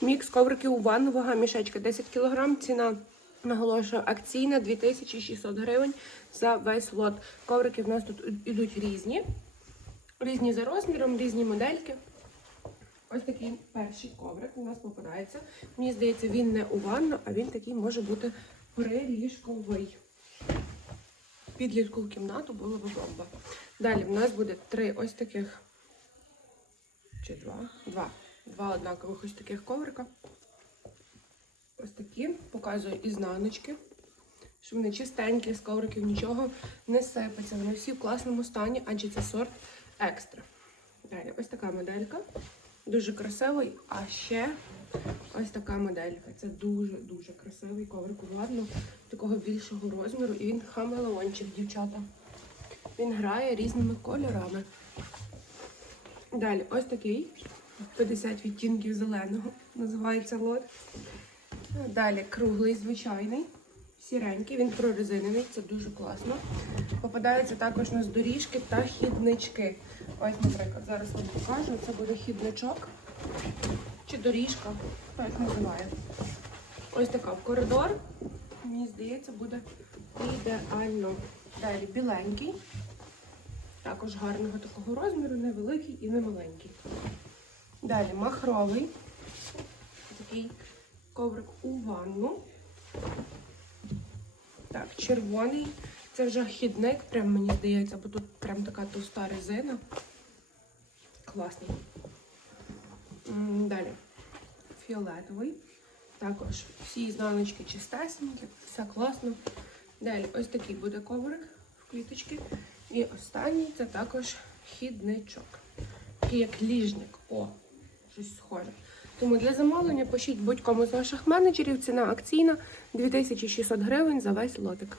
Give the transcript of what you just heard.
Мікс ковриків у ванну, вага мішечка 10 кг, ціна наголошую акційна 2600 гривень за весь лот. Коврики в нас тут ідуть різні. Різні за розміром, різні модельки. Ось такий перший коврик у нас попадається. Мені здається, він не у ванну, а він такий може бути приліжковий. Під ліжку в кімнату було б бомба. Далі в нас буде три ось таких. Чи два? Два. Два однакових ось таких коврика. Ось такі. Показую ізнаночки. Що вони чистенькі, з ковриків нічого не сипеться. Вони всі в класному стані, адже це сорт екстра. Далі ось така моделька. Дуже красивий. А ще ось така моделька. Це дуже-дуже красивий коврик ванну, такого більшого розміру. І він хамелеончик, дівчата. Він грає різними кольорами. Далі ось такий 50 відтінків зеленого. Називається лот. Далі круглий, звичайний, сіренький, він прорезинений, це дуже класно. Попадаються також у нас доріжки та хіднички. Ось, наприклад, зараз вам покажу. Це буде хідничок чи доріжка, як називає. Ось така в коридор. Мені здається, буде ідеально. Далі біленький. Також гарного такого розміру, невеликий і не маленький. Далі махровий. Такий коврик у ванну. Так, червоний. Це вже хідник, прям мені здається, бо тут прям така товста резина. Класний. Далі. Фіолетовий. Також всі ізнаночки чистесенькі, все класно. Далі ось такий буде коврик в кліточки. І останній це також хідничок. Такий як ліжник. О, щось схоже. Тому для замовлення пишіть будь-кому з наших менеджерів. Ціна акційна 2600 гривень за весь лотик.